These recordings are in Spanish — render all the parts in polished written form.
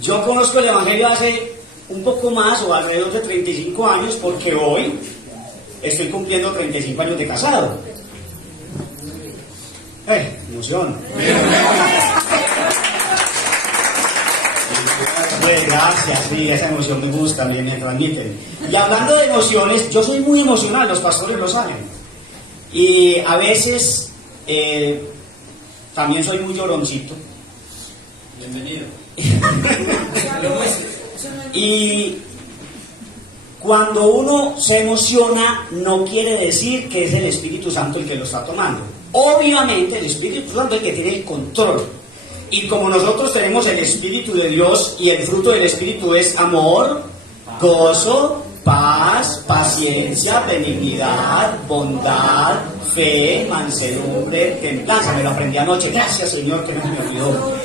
Yo conozco el Evangelio hace un poco más o alrededor de 35 años porque hoy estoy cumpliendo 35 años de casado. Emoción. Pues gracias, sí, esa emoción me gusta, me transmiten. Y hablando de emociones, yo soy muy emocional, los pastores lo saben. Y a veces también soy muy lloroncito. Bienvenido. Y cuando uno se emociona, no quiere decir que es el Espíritu Santo el que lo está tomando. Obviamente el Espíritu Santo es el que tiene el control. Y como nosotros tenemos el Espíritu de Dios y el fruto del Espíritu es amor, gozo, paz, paciencia, benignidad, bondad, fe, mansedumbre, templanza. Me lo aprendí anoche. Gracias, Señor, que no me olvidó.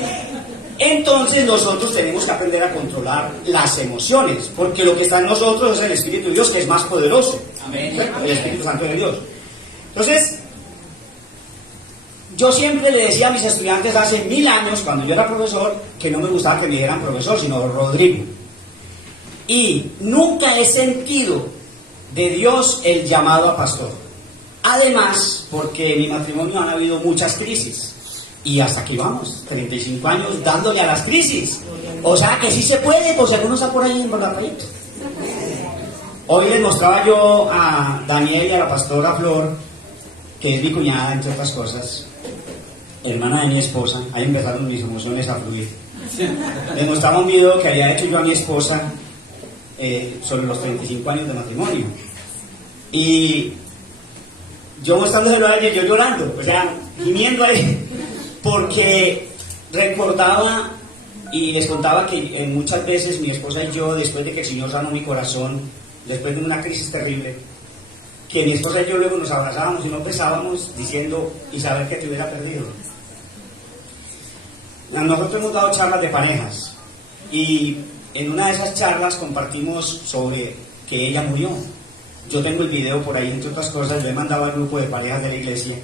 Entonces nosotros tenemos que aprender a controlar las emociones, porque lo que está en nosotros es el Espíritu de Dios, que es más poderoso. Amén. El Espíritu Santo de Dios. Entonces, yo siempre le decía a mis estudiantes hace 1000 años, cuando yo era profesor, que no me gustaba que me dijeran profesor, sino Rodrigo. Y nunca he sentido de Dios el llamado a pastor. Además, porque en mi matrimonio han habido muchas crisis. Y hasta aquí vamos, 35 años dándole a las crisis. O sea que sí se puede, pues alguno está por ahí en Bordapalito. Hoy les mostraba yo a Daniel y a la pastora Flor, que es mi cuñada, entre otras cosas, hermana de mi esposa. Ahí empezaron mis emociones a fluir. Les mostraba un video que había hecho yo a mi esposa sobre los 35 años de matrimonio. Y yo mostrándoselo a ella, yo llorando, o sea, gimiendo ahí, porque recordaba y les contaba que muchas veces mi esposa y yo, después de que el Señor sanó mi corazón, después de una crisis terrible, que mi esposa y yo luego nos abrazábamos y no pensábamos diciendo, Isabel, que te hubiera perdido. Nosotros hemos dado charlas de parejas y en una de esas charlas compartimos sobre que ella murió. Yo tengo el video por ahí, entre otras cosas, lo he mandado al grupo de parejas de la iglesia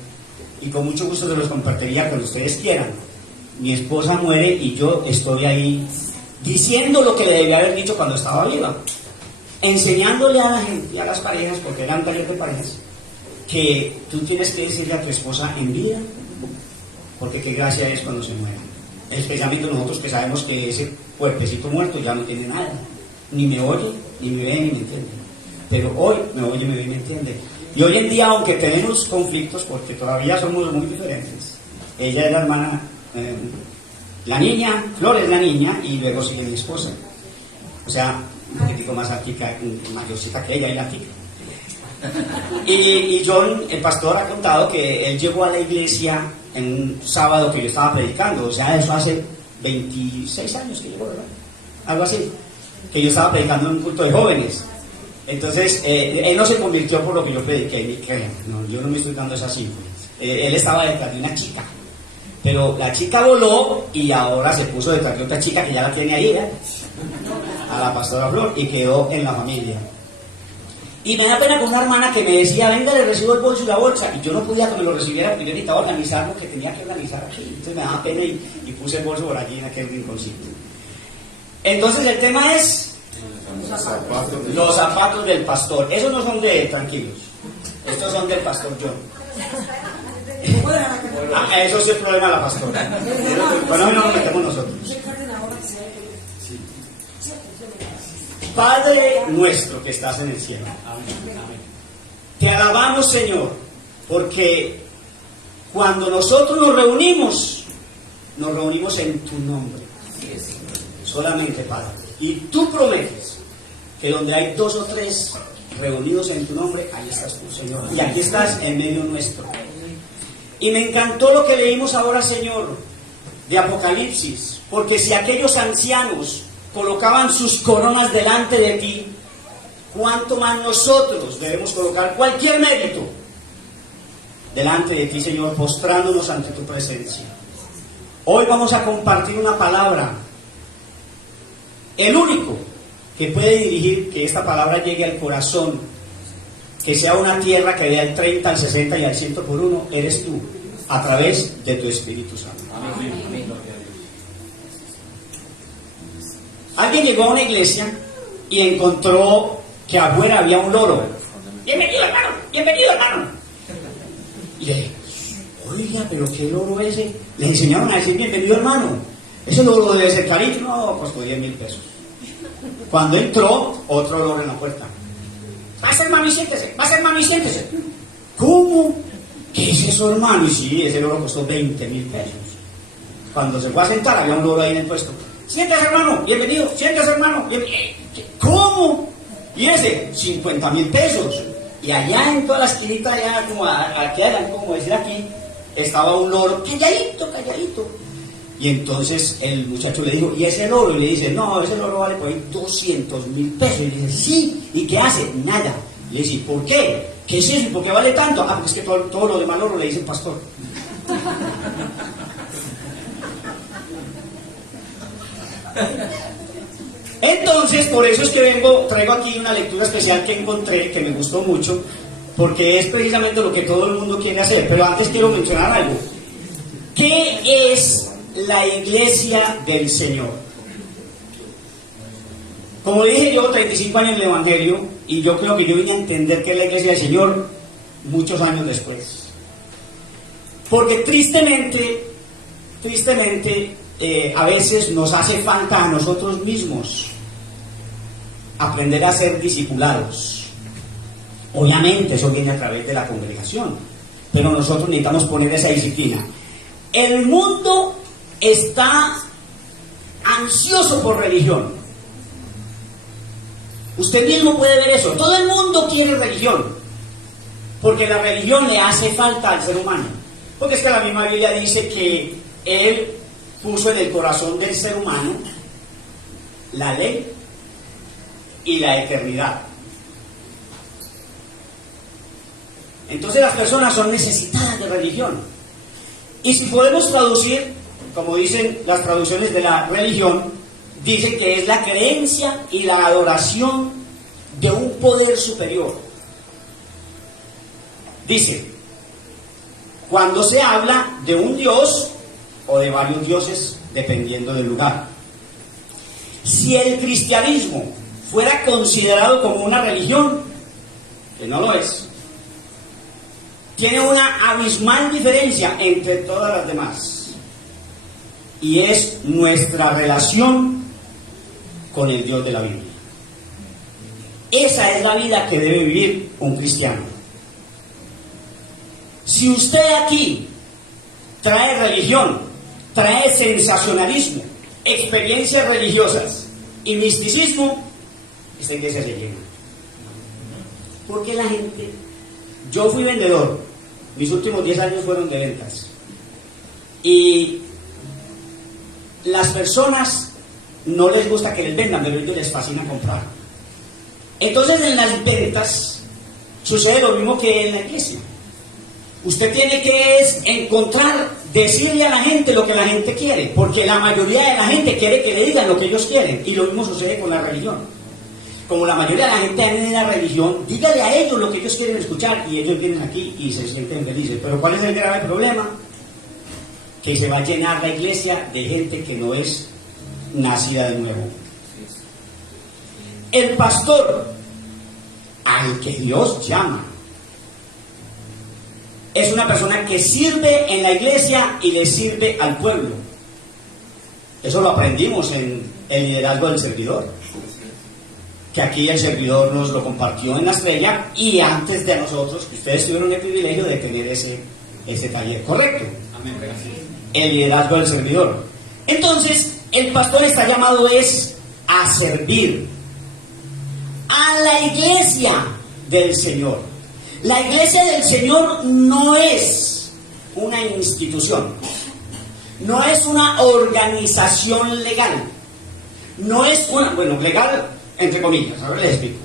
y con mucho gusto se los compartiría cuando ustedes quieran. Mi esposa muere y yo estoy ahí diciendo lo que le debía haber dicho cuando estaba viva, enseñándole a la gente y a las parejas, porque era un taller de parejas, que tú tienes que decirle a tu esposa en vida, porque qué gracia es cuando se muere. Especialmente nosotros que sabemos que ese cuerpecito muerto ya no tiene nada, ni me oye, ni me ve, ni me entiende. Pero hoy me oye, me ve y me entiende. Y hoy en día, aunque tenemos conflictos, porque todavía somos muy diferentes, ella es la hermana, la niña, Flor es la niña, y luego sigue mi esposa. O sea, un poquitico más altica, mayorcita que ella y la tica. Y John, el pastor, ha contado que él llegó a la iglesia en un sábado que yo estaba predicando, o sea, eso hace 26 años que llegó, ¿verdad? Algo así, que yo estaba predicando en un culto de jóvenes. Entonces, él no se convirtió por lo que yo prediqué, ni crean, no, yo no me estoy dando esas cifras. Él estaba detrás de una chica, pero la chica voló y ahora se puso detrás de otra chica que ya la tiene ahí, a la pastora Flor, y quedó en la familia. Y me da pena con una hermana que me decía, venga, le recibo el bolso y la bolsa, y yo no podía que me lo recibiera porque yo necesitaba organizar lo que tenía que organizar aquí. Entonces me daba pena y puse el bolso por aquí en aquel rinconcito. Entonces el tema es los zapatos del pastor. Esos no son de él, tranquilos. Estos son del pastor John. Eso sí es problema de la pastora. Bueno, hoy no nos metemos nosotros. Padre nuestro que estás en el cielo, te alabamos, Señor, porque cuando nosotros nos reunimos en tu nombre, solamente, Padre. Y tú prometes que donde hay 2 o 3 reunidos en tu nombre, ahí estás tú, Señor. Y aquí estás en medio nuestro. Y me encantó lo que leímos ahora, Señor, de Apocalipsis, porque si aquellos ancianos colocaban sus coronas delante de ti, cuánto más nosotros debemos colocar cualquier mérito delante de ti, Señor, postrándonos ante tu presencia. Hoy vamos a compartir una palabra, el único que puede dirigir que esta palabra llegue al corazón, que sea una tierra que dé al 30, al 60 y al 100 por 1, eres tú, a través de tu Espíritu Santo. Amén. Alguien llegó a una iglesia y encontró que afuera había un loro. Bienvenido, hermano, bienvenido, hermano. Y le dije, oiga, pero ¿qué loro es ese? Le enseñaron a decir bienvenido, hermano. Ese loro debe ser carito. No, costó 10.000 pesos. Cuando entró, otro loro en la puerta. Pasa, hermano, y siéntese. Pasa, hermano, y siéntese. ¿Cómo? ¿Qué es eso, hermano? Y sí, ese loro costó 20.000 pesos. Cuando se fue a sentar, había un loro ahí en el puesto. Siéntese, hermano, bienvenido. Siéntese, hermano. ¿Cómo? Y ese, 50.000 pesos. Y allá en toda la esquinita, allá como aquí, como decir aquí, estaba un loro, calladito, calladito. Y entonces el muchacho le dijo, ¿y ese loro? Y le dice, no, ese loro vale por ahí 200.000 pesos. Y le dice, sí, ¿y qué hace? Nada. Y le dice, ¿por qué? ¿Qué es eso? ¿Y por qué vale tanto? Ah, pues es que todo lo demás loro le dice el pastor. Entonces, por eso es que traigo aquí una lectura especial que encontré, que me gustó mucho, porque es precisamente lo que todo el mundo quiere hacer. Pero antes quiero mencionar algo. ¿Qué es la iglesia del Señor? Como dije, llevo 35 años en el Evangelio, y yo creo que yo vine a entender qué es la iglesia del Señor muchos años después. Porque tristemente, a veces nos hace falta a nosotros mismos aprender a ser discipulados. Obviamente eso viene a través de la congregación, pero nosotros necesitamos poner esa disciplina. El mundo está ansioso por religión. Usted mismo puede ver eso. Todo el mundo quiere religión, porque la religión le hace falta al ser humano. Porque es que la misma Biblia dice que Él puso en el corazón del ser humano la ley y la eternidad. Entonces las personas son necesitadas de religión. Y si podemos traducir, como dicen las traducciones de la religión, dice que es la creencia y la adoración de un poder superior. Dice, cuando se habla de un Dios o de varios dioses, dependiendo del lugar. Si el cristianismo fuera considerado como una religión, que no lo es, tiene una abismal diferencia entre todas las demás, y es nuestra relación con el Dios de la Biblia. Esa es la vida que debe vivir un cristiano. Si usted aquí trae religión, trae sensacionalismo, experiencias religiosas y misticismo, esta iglesia se llena. Porque la gente, yo fui vendedor, mis últimos 10 años fueron de ventas, y las personas no les gusta que les vendan, pero a ellos les fascina comprar. Entonces en las ventas sucede lo mismo que en la iglesia. Usted tiene que encontrar, decirle a la gente lo que la gente quiere, porque la mayoría de la gente quiere que le digan lo que ellos quieren, y lo mismo sucede con la religión. Como la mayoría de la gente anda en la religión, dígale a ellos lo que ellos quieren escuchar, y ellos vienen aquí y se sienten felices. Pero ¿cuál es el grave problema? Que se va a llenar la iglesia de gente que no es nacida de nuevo. El pastor al que Dios llama es una persona que sirve en la iglesia y le sirve al pueblo. Eso lo aprendimos en el liderazgo del servidor, que aquí el servidor nos lo compartió en la estrella, y antes de nosotros, ustedes tuvieron el privilegio de tener ese taller, ¿correcto? Amén. El liderazgo del servidor. Entonces, el pastor está llamado a servir a la iglesia del Señor. La iglesia del Señor no es una institución, no es una organización legal, no es legal entre comillas, ahora les explico,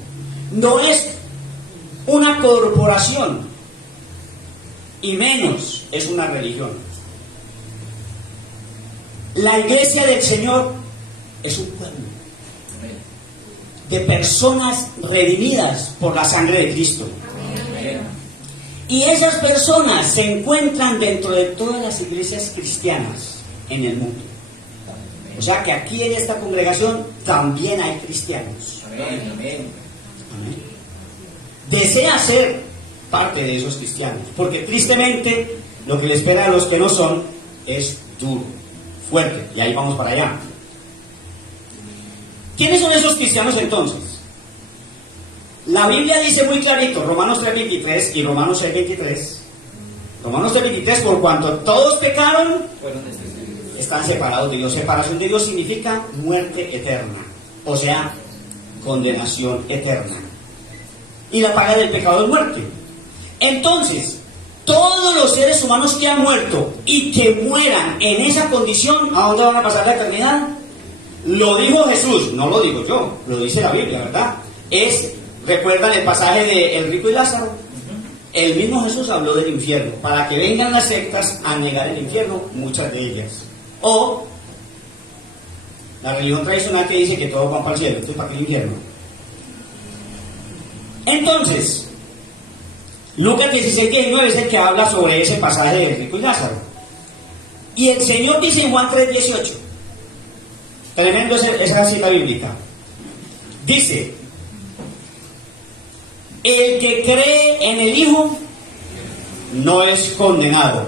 no es una corporación, y menos es una religión. La iglesia del Señor es un pueblo de personas redimidas por la sangre de Cristo. Y esas personas se encuentran dentro de todas las iglesias cristianas en el mundo. O sea que aquí en esta congregación también hay cristianos. Amén, amén. Amén. Desea ser parte de esos cristianos, porque tristemente lo que le espera a los que no son es duro, fuerte, y ahí vamos para allá. ¿Quiénes son esos cristianos entonces? La Biblia dice muy clarito, Romanos 3:23 y Romanos 6:23. Romanos 3:23, por cuanto todos pecaron, están separados de Dios. Separación de Dios significa muerte eterna, o sea, condenación eterna. Y la paga del pecado es muerte. Entonces, todos los seres humanos que han muerto y que mueran en esa condición, ¿a dónde van a pasar la eternidad? Lo dijo Jesús, no lo digo yo, lo dice la Biblia, ¿verdad? ¿Recuerdan el pasaje de El rico y Lázaro? El mismo Jesús habló del infierno, para que vengan las sectas a negar el infierno, muchas de ellas. O la religión tradicional que dice que todos van para el cielo, entonces ¿para qué el infierno? Entonces, Lucas 16:19 es el que habla sobre ese pasaje del rico y Lázaro. Y el Señor dice en Juan 3:18, tremendo esa cita bíblica, dice: el que cree en el Hijo no es condenado,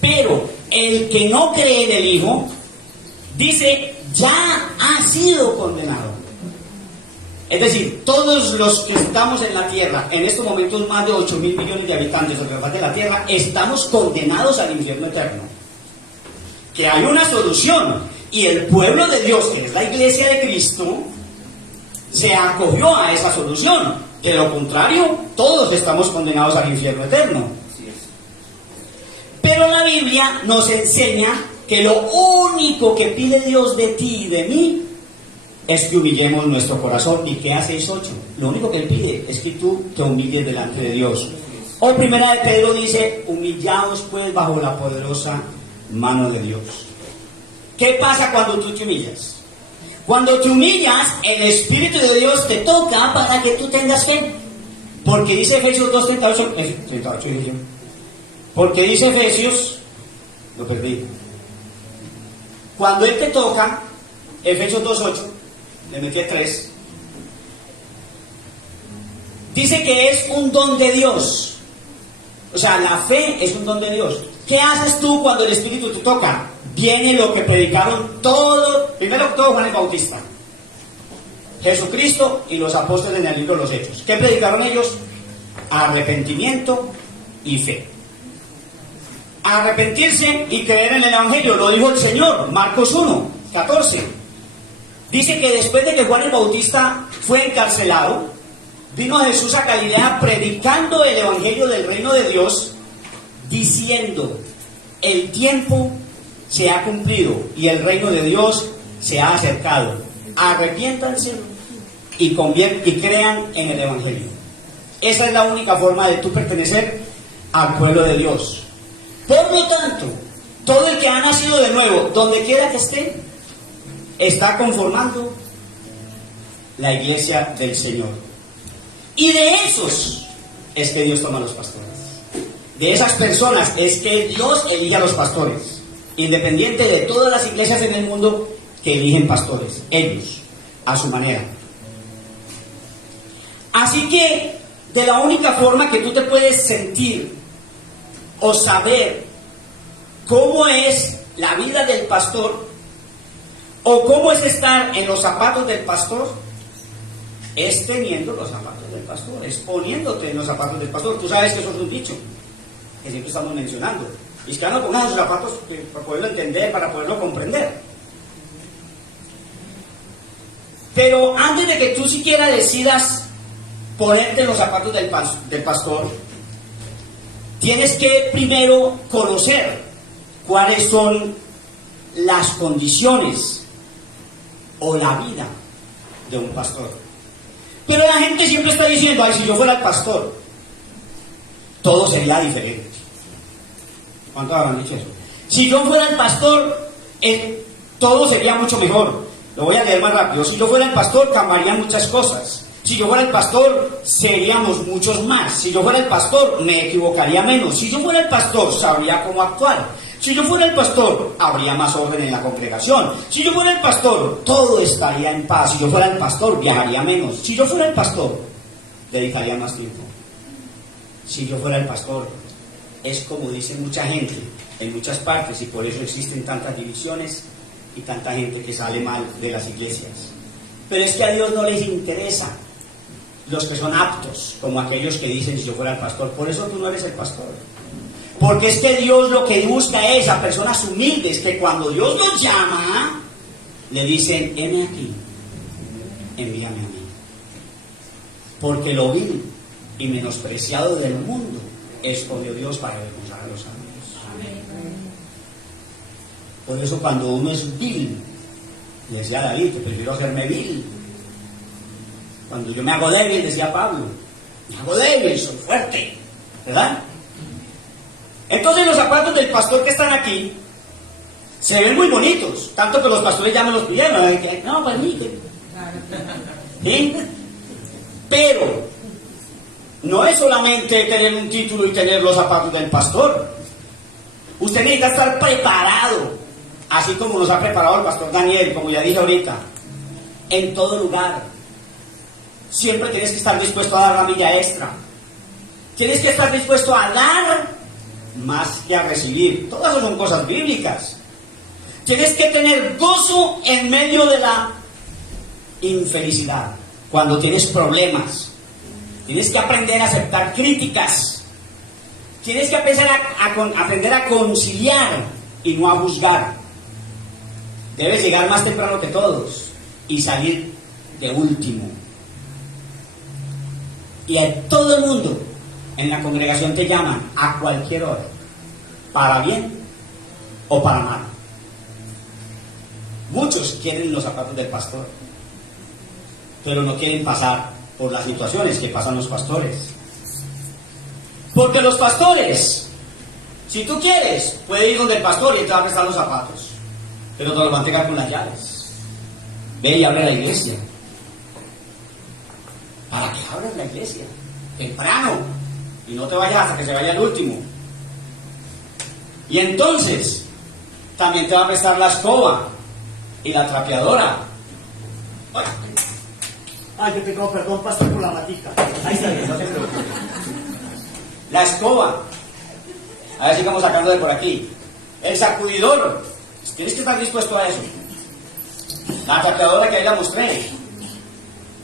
pero el que no cree en el Hijo, dice, ya ha sido condenado. Es decir, todos los que estamos en la tierra, en estos momentos más de 8.000 millones de habitantes alrededor de la tierra, estamos condenados al infierno eterno. Que hay una solución, y el pueblo de Dios, que es la iglesia de Cristo, se acogió a esa solución. De lo contrario, todos estamos condenados al infierno eterno. Pero la Biblia nos enseña que lo único que pide Dios de ti y de mí es que humillemos nuestro corazón. ¿Y qué hace 6:8? Lo único que Él pide es que tú te humilles delante de Dios. O primera de Pedro dice, humillaos pues bajo la poderosa mano de Dios. ¿Qué pasa cuando tú te humillas? Cuando te humillas, el Espíritu de Dios te toca para que tú tengas fe. Porque dice Efesios 2:38, porque dice Efesios, lo perdí. Cuando Él te toca, Efesios 2:8, le metí 3, dice que es un don de Dios. O sea, la fe es un don de Dios. ¿Qué haces tú cuando el Espíritu te toca? Viene lo que predicaron todos, primero que todo Juan el Bautista, Jesucristo y los apóstoles en el libro de los Hechos. ¿Qué predicaron ellos? Arrepentimiento y fe. Arrepentirse y creer en el Evangelio, lo dijo el Señor, Marcos 1:14. Dice que después de que Juan el Bautista fue encarcelado, vino Jesús a Galilea predicando el Evangelio del reino de Dios, diciendo, el tiempo se ha cumplido y el reino de Dios se ha acercado. Arrepiéntanse y crean en el Evangelio. Esa es la única forma de tú pertenecer al pueblo de Dios. Por lo tanto, todo el que ha nacido de nuevo, donde quiera que esté, está conformando la iglesia del Señor. Y de esos es que Dios toma a los pastores. De esas personas es que Dios elige a los pastores. Independiente de todas las iglesias en el mundo que eligen pastores, ellos, a su manera. Así que, de la única forma que tú te puedes sentir o saber cómo es la vida del pastor o cómo es estar en los zapatos del pastor, es teniendo los zapatos del pastor, es poniéndote en los zapatos del pastor. Tú sabes que eso es un dicho que siempre estamos mencionando. Y es que no pongas los zapatos para poderlo entender, para poderlo comprender. Pero antes de que tú siquiera decidas ponerte en los zapatos del pastor, tienes que primero conocer cuáles son las condiciones o la vida de un pastor. Pero la gente siempre está diciendo, ay, si yo fuera el pastor, todo sería diferente. ¿Cuántos habrán dicho eso? Si yo fuera el pastor, todo sería mucho mejor. Lo voy a leer más rápido. Si yo fuera el pastor, cambiarían muchas cosas. Si yo fuera el pastor, seríamos muchos más. Si yo fuera el pastor, me equivocaría menos. Si yo fuera el pastor, sabría cómo actuar. Si yo fuera el pastor, habría más orden en la congregación. Si yo fuera el pastor, todo estaría en paz. Si yo fuera el pastor, viajaría menos. Si yo fuera el pastor, dedicaría más tiempo. Si yo fuera el pastor, es como dice mucha gente en muchas partes, y por eso existen tantas divisiones y tanta gente que sale mal de las iglesias. Pero es que a Dios no les interesa los que son aptos, como aquellos que dicen si yo fuera el pastor. Por eso tú no eres el pastor. Porque es que Dios lo que busca es a personas humildes, que cuando Dios los llama, le dicen, heme aquí, envíame a mí. Porque lo vil y menospreciado del mundo escogió Dios para avergonzar a los santos. Por eso cuando uno es vil, le decía a David que prefiero hacerme vil. Cuando yo me hago débil, decía Pablo, me hago débil, soy fuerte, ¿verdad? Entonces los zapatos del pastor que están aquí se ven muy bonitos, tanto que los pastores ya me los pidieron, no, permíteme. ¿Sí? Pero no es solamente tener un título y tener los zapatos del pastor. Usted necesita estar preparado, así como nos ha preparado el pastor Daniel, como ya dije ahorita, en todo lugar. Siempre tienes que estar dispuesto a dar la milla extra. Tienes que estar dispuesto a dar más que a recibir. Todas esas son cosas bíblicas. Tienes que tener gozo en medio de la infelicidad. Cuando tienes problemas, tienes que aprender a aceptar críticas. Tienes que aprender a conciliar y no a juzgar. Debes llegar más temprano que todos y salir de último. Y a todo el mundo en la congregación te llaman a cualquier hora, para bien o para mal. Muchos quieren los zapatos del pastor, pero no quieren pasar por las situaciones que pasan los pastores. Porque los pastores, si tú quieres, puedes ir donde el pastor y te va a prestar los zapatos, pero te los va a entregar con las llaves. Ve y abre la iglesia. Para que abras la iglesia temprano y no te vayas hasta que se vaya el último. Y entonces también te va a prestar la escoba y la trapeadora. Ay, yo tengo perdón, pastor, por la matica. Ahí está bien, no se preocupe. La escoba. A ver si vamos sacando de por aquí. El sacudidor. Tienes que estar dispuesto a eso. La trapeadora que ahí la mostré.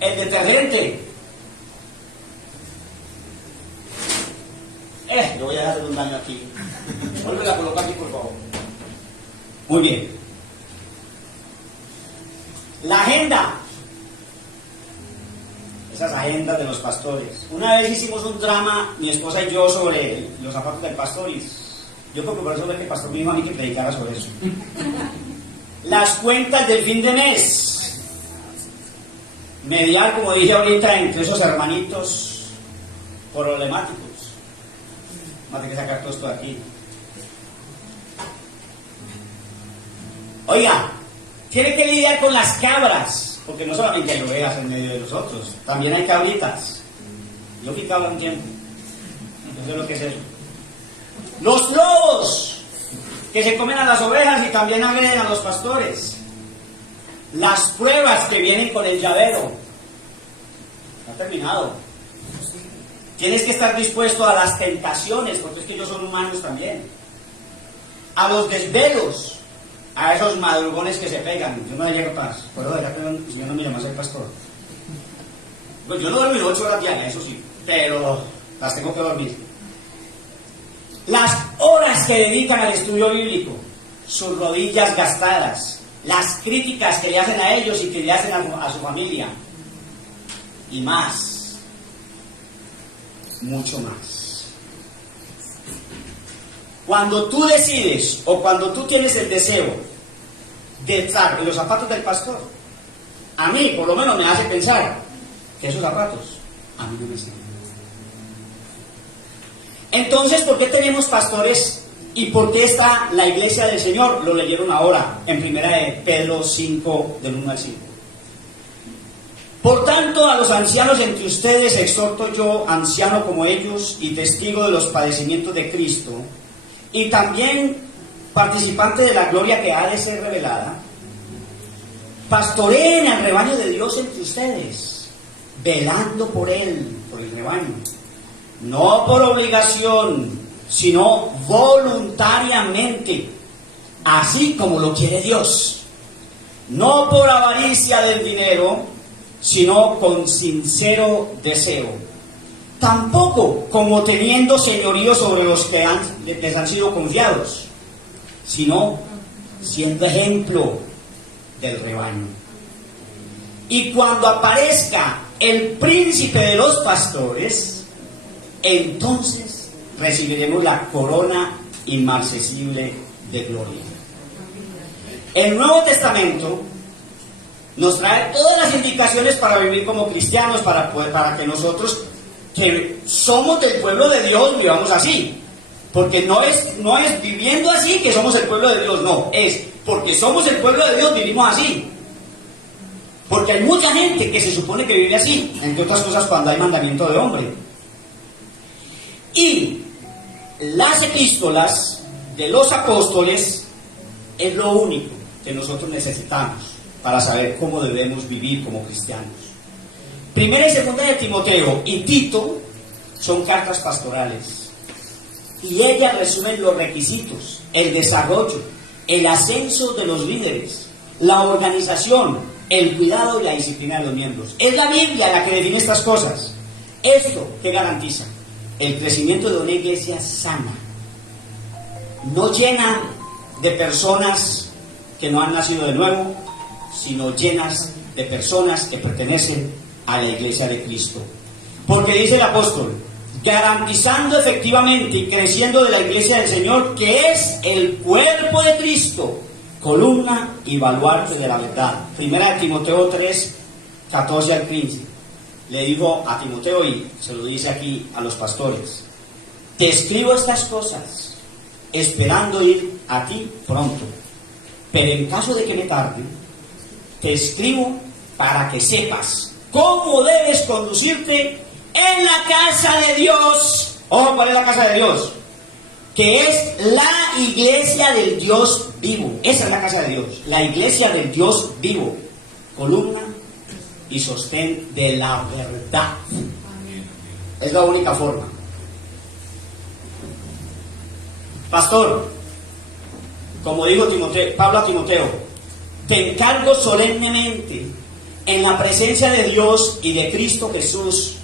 El detergente. Yo voy a dejar un daño aquí. Vuelve a colocar aquí, por favor. Muy bien. La agenda. Esas agendas de los pastores. Una vez hicimos un drama, mi esposa y yo, sobre los zapatos del pastor, y yo creo que por eso fue que el pastor me dijo a mí que predicara sobre eso. Las cuentas del fin de mes. Mediar, como dije ahorita, entre esos hermanitos problemáticos. Vamos a tener que sacar todo esto de aquí. Oiga, tiene que lidiar con las cabras, porque no solamente hay ovejas en medio de los otros, también hay cabritas. Yo fui cabra un tiempo, no sé lo que es eso. Los lobos, que se comen a las ovejas y también agreden a los pastores. Las pruebas que vienen con el llavero. No ha terminado. Tienes que estar dispuesto a las tentaciones, porque es que ellos son humanos también. A los desvelos, a esos madrugones que se pegan. Yo no daría paz. Pero ya que yo no me llamo a ser pastor. Pues yo no duermo 8 horas diarias, eso sí, pero las tengo que dormir. Las horas que dedican al estudio bíblico, sus rodillas gastadas, las críticas que le hacen a ellos y que le hacen a su familia, y más. Mucho más. Cuando tú decides o cuando tú tienes el deseo de estar en los zapatos del pastor, a mí por lo menos me hace pensar que esos zapatos a mí no me sirven. Entonces, ¿por qué tenemos pastores y por qué está la iglesia del Señor? Lo leyeron ahora en 1 Pedro 5, del 1 al 5. Por tanto, a los ancianos entre ustedes exhorto yo, anciano como ellos y testigo de los padecimientos de Cristo, y también participantes de la gloria que ha de ser revelada, pastoreen el rebaño de Dios entre ustedes, velando por él, por el rebaño, no por obligación, sino voluntariamente, así como lo quiere Dios, no por avaricia del dinero, sino con sincero deseo, tampoco como teniendo señorío sobre los que les han sido confiados, sino siendo ejemplo del rebaño. Y cuando aparezca el príncipe de los pastores, entonces recibiremos la corona inmarcesible de gloria. El Nuevo Testamento nos trae todas las indicaciones para vivir como cristianos, para que nosotros, que somos del pueblo de Dios, vivamos así. Porque no es viviendo así que somos el pueblo de Dios, no, es porque somos el pueblo de Dios, vivimos así. Porque hay mucha gente que se supone que vive así, entre otras cosas cuando hay mandamiento de hombre. Y las epístolas de los apóstoles es lo único que nosotros necesitamos para saber cómo debemos vivir como cristianos. Primera y segunda de Timoteo y Tito son cartas pastorales, y ellas resumen los requisitos, el desarrollo, el ascenso de los líderes, la organización, el cuidado y la disciplina de los miembros. Es la Biblia la que define estas cosas. ¿Esto qué garantiza? El crecimiento de una iglesia sana, no llena de personas que no han nacido de nuevo, sino llenas de personas que pertenecen a la iglesia de Cristo. Porque dice el apóstol, garantizando efectivamente y creciendo de la iglesia del Señor, que es el cuerpo de Cristo, columna y baluarte de la verdad. Primera de Timoteo 3, 14 al 15. Le dijo a Timoteo, y se lo dice aquí a los pastores: te escribo estas cosas, esperando ir a ti pronto. Pero en caso de que me tarde, te escribo para que sepas cómo debes conducirte en la casa de Dios. Ojo, ¿cuál es la casa de Dios? Que es la iglesia del Dios vivo. Esa es la casa de Dios, la iglesia del Dios vivo, columna y sostén de la verdad. Es la única forma. Pastor, como dijo Pablo a Timoteo, te encargo solemnemente en la presencia de Dios y de Cristo Jesús,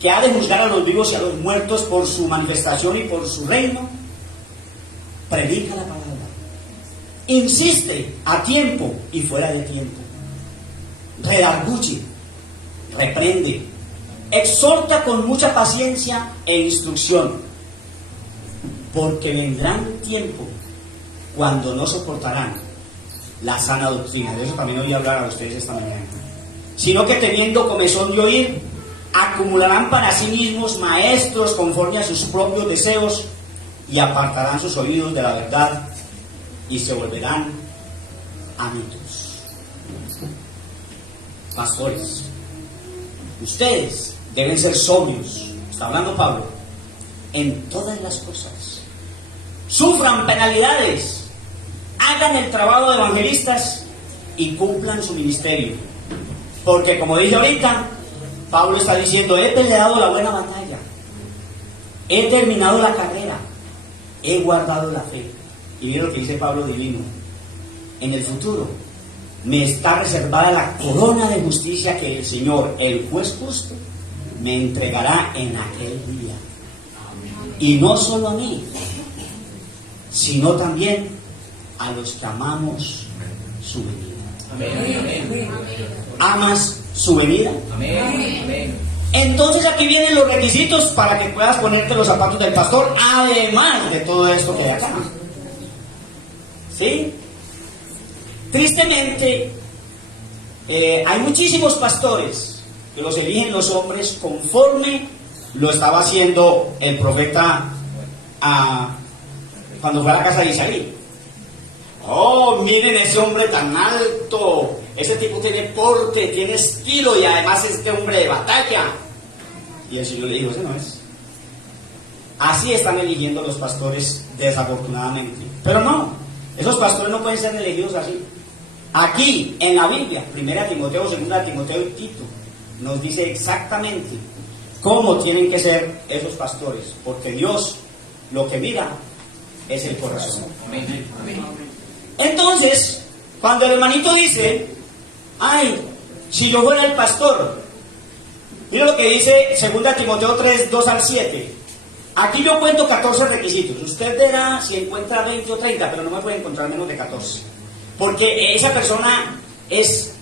que ha de juzgar a los vivos y a los muertos por su manifestación y por su reino. Predica la palabra, insiste a tiempo y fuera de tiempo, redarguye, reprende, exhorta con mucha paciencia e instrucción, porque vendrán tiempo cuando no soportarán la sana doctrina. De eso también voy a hablar a ustedes esta mañana. Sino que teniendo comezón de oír, acumularán para sí mismos maestros conforme a sus propios deseos, y apartarán sus oídos de la verdad y se volverán amigos. Pastores, ustedes deben ser sobrios, está hablando Pablo, en todas las cosas. Sufran penalidades, hagan el trabajo de evangelistas y cumplan su ministerio. Porque como dice ahorita, Pablo está diciendo: he peleado la buena batalla, he terminado la carrera, he guardado la fe. Y miren lo que dice Pablo divino: en el futuro me está reservada la corona de justicia que el Señor, el juez justo, me entregará en aquel día. Y no solo a mí, sino también a los que amamos su venida. Amén. ¿Amas su venida? Amén. Entonces aquí vienen los requisitos para que puedas ponerte los zapatos del pastor, además de todo esto que hay acá. ¿Sí? Tristemente, hay muchísimos pastores que los eligen los hombres conforme lo estaba haciendo el profeta cuando fue a la casa de Isaí. Oh, miren ese hombre tan alto, ese tipo tiene porte, tiene estilo y además es este hombre de batalla. Y el Señor le dijo: ese no es. Así están eligiendo los pastores, desafortunadamente. Pero no, Esos pastores no pueden ser elegidos así. Aquí, en la Biblia, 1 Timoteo, 2 Timoteo y Tito, nos dice exactamente cómo tienen que ser esos pastores, porque Dios lo que mira es el corazón. Entonces, cuando el hermanito dice, ay, si yo fuera el pastor, mira lo que dice 2 Timoteo 3, 2 al 7. Aquí yo cuento 14 requisitos. Usted verá si encuentra 20 o 30, pero no me puede encontrar menos de 14. Porque esa persona es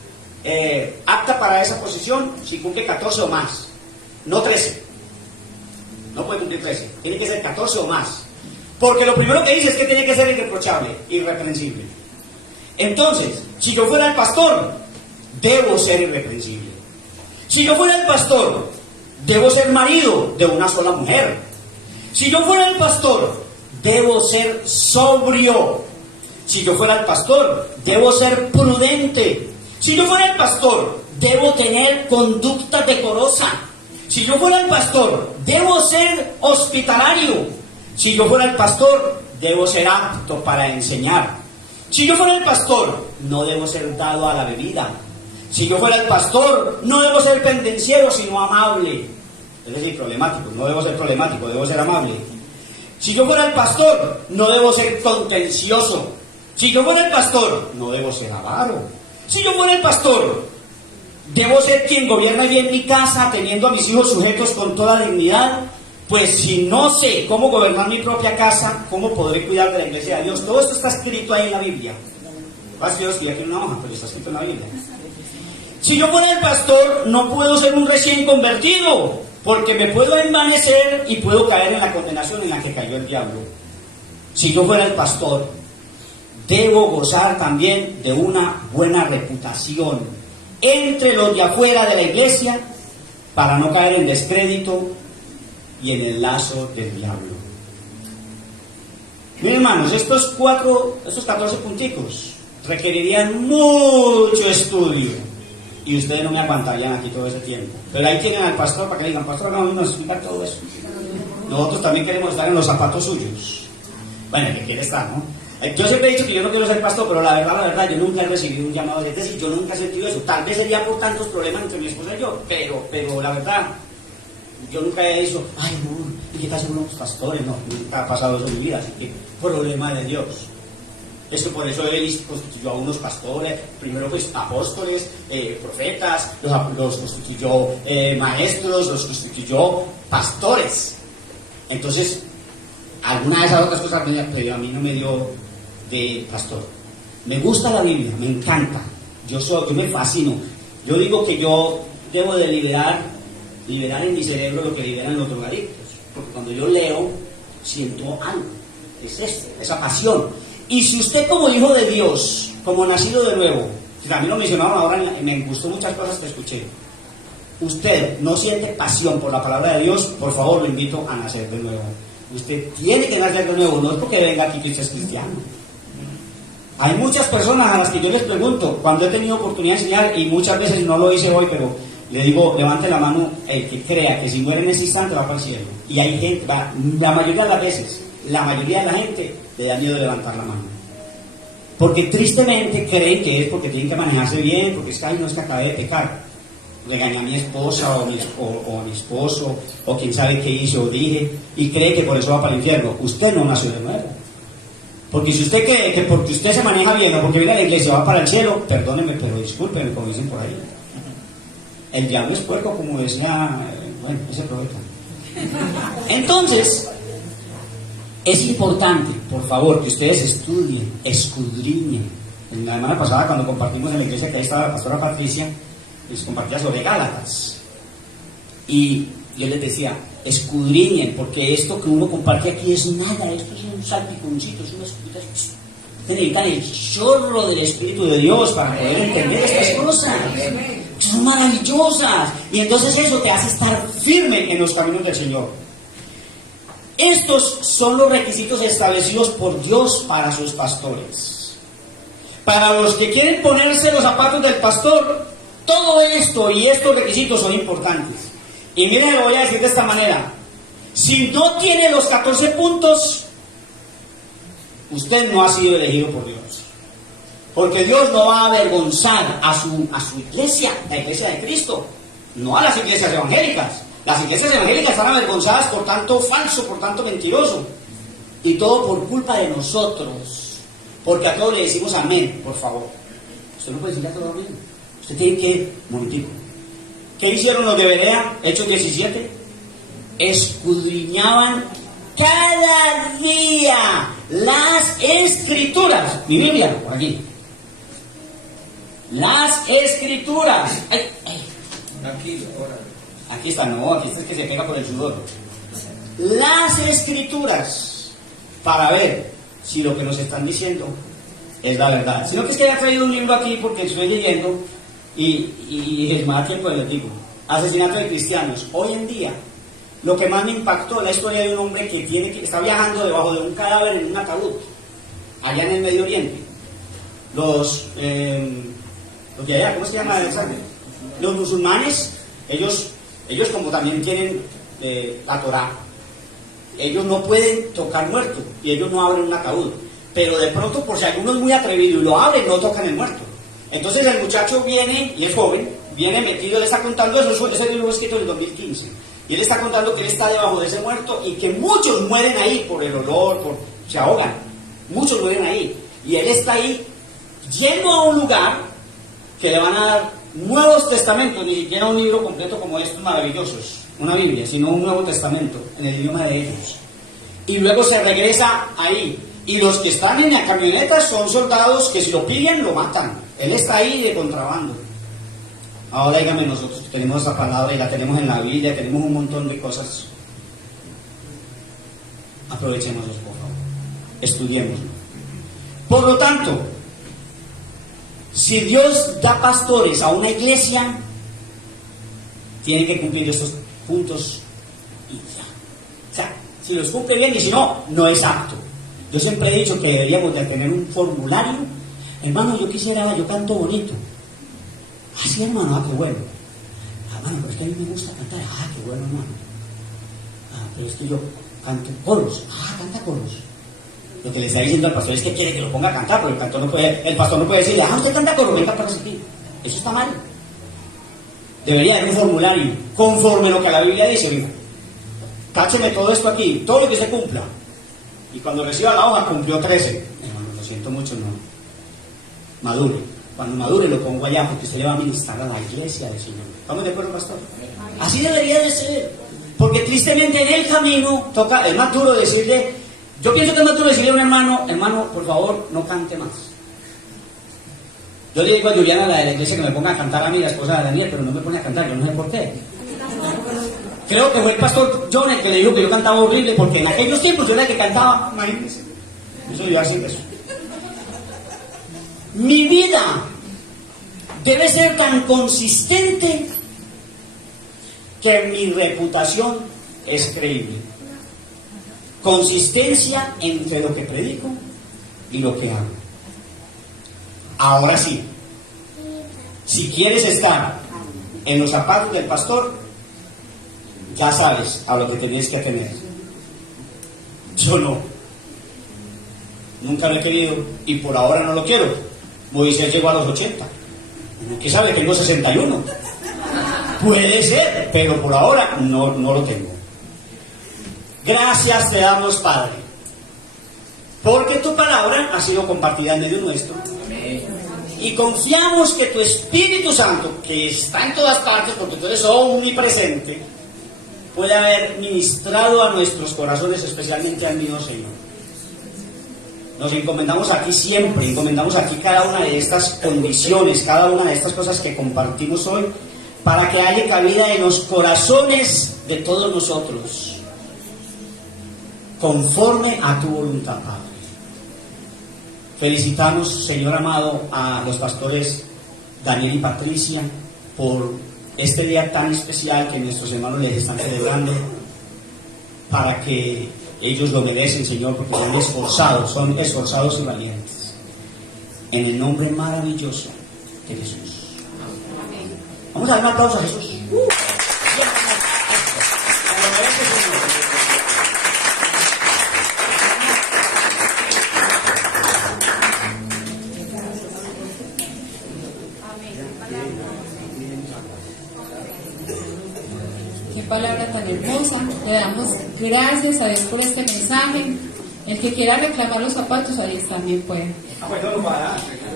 apta para esa posición si cumple 14 o más. No 13. No puede cumplir 13. Tiene que ser 14 o más. Porque lo primero que dice es que tiene que ser irreprochable, irreprensible. Entonces, si yo fuera el pastor, debo ser irreprensible. Si yo fuera el pastor, debo ser marido de una sola mujer. Si yo fuera el pastor, debo ser sobrio. Si yo fuera el pastor, debo ser prudente. Si yo fuera el pastor, debo tener conducta decorosa. Si yo fuera el pastor, debo ser hospitalario. Si yo fuera el pastor, debo ser apto para enseñar. Si yo fuera el pastor, no debo ser dado a la bebida. Si yo fuera el pastor, no debo ser pendenciero, sino amable. Es decir, problemático. No debo ser problemático, debo ser amable. Si yo fuera el pastor, no debo ser contencioso. Si yo fuera el pastor, no debo ser avaro. Si yo fuera el pastor, debo ser quien gobierne bien mi casa, teniendo a mis hijos sujetos con toda dignidad. Pues si no sé cómo gobernar mi propia casa, ¿cómo podré cuidar de la iglesia de Dios? Todo esto está escrito ahí en la Biblia. Yo escribí aquí en una hoja, pero está escrito en la Biblia. Si yo fuera el pastor, no puedo ser un recién convertido, porque me puedo envanecer y puedo caer en la condenación en la que cayó el diablo. Si yo fuera el pastor, debo gozar también de una buena reputación entre los de afuera de la iglesia, para no caer en descrédito y en el lazo del diablo. Miren, hermanos, estos 14 punticos requerirían mucho estudio y ustedes no me aguantarían aquí todo ese tiempo. Pero ahí tienen al pastor para que digan, pastor, vamos a explicar todo eso. Nosotros también queremos estar en los zapatos suyos. Bueno, el que quiere estar, ¿no? Yo siempre he dicho que yo no quiero ser pastor, pero la verdad, yo nunca he recibido un llamado. Es decir, yo nunca he sentido eso. Tal vez sería por tantos problemas entre mi esposa y yo, pero la verdad, yo nunca he dicho, ay, no, ¿y qué tal son unos pastores? No, nunca ha pasado eso en mi vida, así que problema de Dios. Es que por eso Él constituyó a unos pastores, primero pues apóstoles, profetas, los constituyó maestros, los constituyó pastores. Entonces, alguna de esas otras cosas pero a mí no me dio de pastor. Me gusta la Biblia, me encanta. Yo me fascino. Yo digo que yo debo de liberar en mi cerebro lo que liberan los drogadictos. Porque cuando yo leo, siento algo. Es esto, esa pasión. Y si usted como hijo de Dios, como nacido de nuevo, que también lo mencionaron ahora, me gustó muchas cosas que escuché, usted no siente pasión por la palabra de Dios, por favor lo invito a nacer de nuevo. Usted tiene que nacer de nuevo, no es porque venga aquí que usted es cristiano. Hay muchas personas a las que yo les pregunto, cuando he tenido oportunidad de enseñar, y muchas veces no lo hice hoy, pero le digo, levante la mano el que crea que si muere en ese instante va para el cielo. Y hay gente, la mayoría de las veces, la mayoría de la gente le da miedo de levantar la mano. Porque tristemente creen que es porque tienen que manejarse bien, porque es que, ay, no, es que acabé de pecar. Regañé a mi esposa o a mi esposo, o quién sabe qué hice o dije, y cree que por eso va para el infierno. Usted no nació de nuevo. Porque si usted cree que porque usted se maneja bien o porque viene a la iglesia va para el cielo, perdóneme, pero discúlpeme, como dicen por ahí. El diablo es puerco, como decía, ese profeta. Entonces, es importante, por favor, que ustedes estudien, escudriñen. La semana pasada, cuando compartimos en la iglesia, que ahí estaba la pastora Patricia, les compartía sobre Gálatas. Y yo les decía, escudriñen, porque esto que uno comparte aquí es nada, esto es un salpiconcito, es unas cositas. Necesitan el chorro del Espíritu de Dios para poder entender estas cosas. Son maravillosas. Y entonces eso te hace estar firme en los caminos del Señor. Estos son los requisitos establecidos por Dios para sus pastores. Para los que quieren ponerse los zapatos del pastor, todo esto y estos requisitos son importantes. Y miren, lo voy a decir de esta manera. Si no tiene los 14 puntos, usted no ha sido elegido por Dios. Porque Dios no va a avergonzar a su iglesia, la iglesia de Cristo, no a las iglesias evangélicas. Las iglesias evangélicas están avergonzadas por tanto falso, por tanto mentiroso. Y todo por culpa de nosotros. Porque a todos le decimos amén, por favor. Usted no puede decirle a todo amén. Usted tiene que, un momentico. ¿Qué hicieron los de Berea? Hechos 17. Escudriñaban cada día las escrituras. Mi Biblia, por aquí. Las escrituras. Ay, ay. Tranquilo, ahora. Aquí está, no, aquí está que se pega por el sudor. Las escrituras, para ver si lo que nos están diciendo es la verdad. Sino que es que haya traído un libro aquí porque estoy leyendo y es más tiempo les digo. Asesinato de cristianos. Hoy en día, lo que más me impactó es la historia de un hombre que está viajando debajo de un cadáver en un ataúd, allá en el Medio Oriente. Los de allá, ¿cómo se llama? Los musulmanes, ellos como también tienen la Torá, ellos no pueden tocar muerto y ellos no abren un ataúd, pero de pronto por si alguno es muy atrevido y lo abren, no tocan el muerto. Entonces el muchacho viene, y es joven, viene metido, él está contando eso, ese libro fue escrito en el 2015, y él está contando que él está debajo de ese muerto y que muchos mueren ahí por el olor, se ahogan, muchos mueren ahí, y él está ahí yendo a un lugar que le van a dar nuevos testamentos, ni siquiera un libro completo como estos maravillosos, una Biblia, sino un Nuevo Testamento en el idioma de ellos. Y luego se regresa ahí. Y los que están en la camioneta son soldados que si lo pillan lo matan. Él está ahí de contrabando. Ahora dígame, nosotros tenemos esa palabra y la tenemos en la Biblia, tenemos un montón de cosas. Aprovechemos eso, por favor. Estudiémoslo. Por lo tanto, si Dios da pastores a una iglesia, tiene que cumplir estos puntos y ya. O sea, si los cumple bien y si no, no es apto. Yo siempre he dicho que deberíamos de tener un formulario. Hermano, yo canto bonito. Ah, sí, hermano, ah, qué bueno. Ah, hermano, pero es que a mí me gusta cantar. Ah, qué bueno, hermano. Ah, pero es que yo canto coros. Ah, canta coros. Lo que le está diciendo al pastor es que quiere que lo ponga a cantar, pero el pastor no puede decirle, ah, usted canta coros, venga para aquí. Eso está mal. Debería haber un formulario conforme lo que la Biblia dice. Mira, tácheme todo esto aquí, todo lo que se cumpla. Y cuando reciba la hoja, cumplió 13. Hermano, lo siento mucho, no. Madure. Cuando madure lo pongo allá porque usted le va a ministrar a la iglesia del Señor. ¿Estamos de acuerdo, pastor? Así debería de ser. Porque tristemente en el camino toca, es más duro decirle, yo pienso que es más duro decirle a un hermano, por favor, no cante más. Yo le digo a Juliana, la de la iglesia, que me ponga a cantar a mí, la esposa de Daniel, pero no me pone a cantar, yo no sé por qué. Creo que fue el pastor John el que le dijo que yo cantaba horrible, porque en aquellos tiempos yo era el que cantaba, imagínense. Eso yo así eso. Mi vida debe ser tan consistente que mi reputación es creíble. Consistencia entre lo que predico y lo que hago. Ahora sí, si quieres estar en los zapatos del pastor, ya sabes a lo que tenías que tener. Yo no. Nunca lo he querido y por ahora no lo quiero. Moisés llegó a los 80. ¿Qué sabe? Tengo 61. Puede ser, pero por ahora no lo tengo. Gracias te damos, Padre, porque tu palabra ha sido compartida en medio nuestro. Y confiamos que tu Espíritu Santo, que está en todas partes, porque tú eres omnipresente, puede haber ministrado a nuestros corazones, especialmente al mío, Señor. Nos encomendamos aquí siempre, encomendamos aquí cada una de estas condiciones, cada una de estas cosas que compartimos hoy, para que haya cabida en los corazones de todos nosotros, conforme a tu voluntad, Padre. Felicitamos, Señor amado, a los pastores Daniel y Patricia por este día tan especial que nuestros hermanos les están celebrando, para que ellos lo merecen, Señor, porque son esforzados y valientes. En el nombre maravilloso de Jesús. Vamos a dar un aplauso a Jesús. Qué palabra tan hermosa. Le damos gracias a Dios por este mensaje. El que quiera reclamar los zapatos, ahí también puede.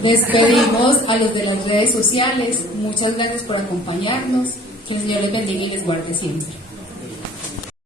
Despedimos a los de las redes sociales. Muchas gracias por acompañarnos. Que el Señor les bendiga y les guarde siempre.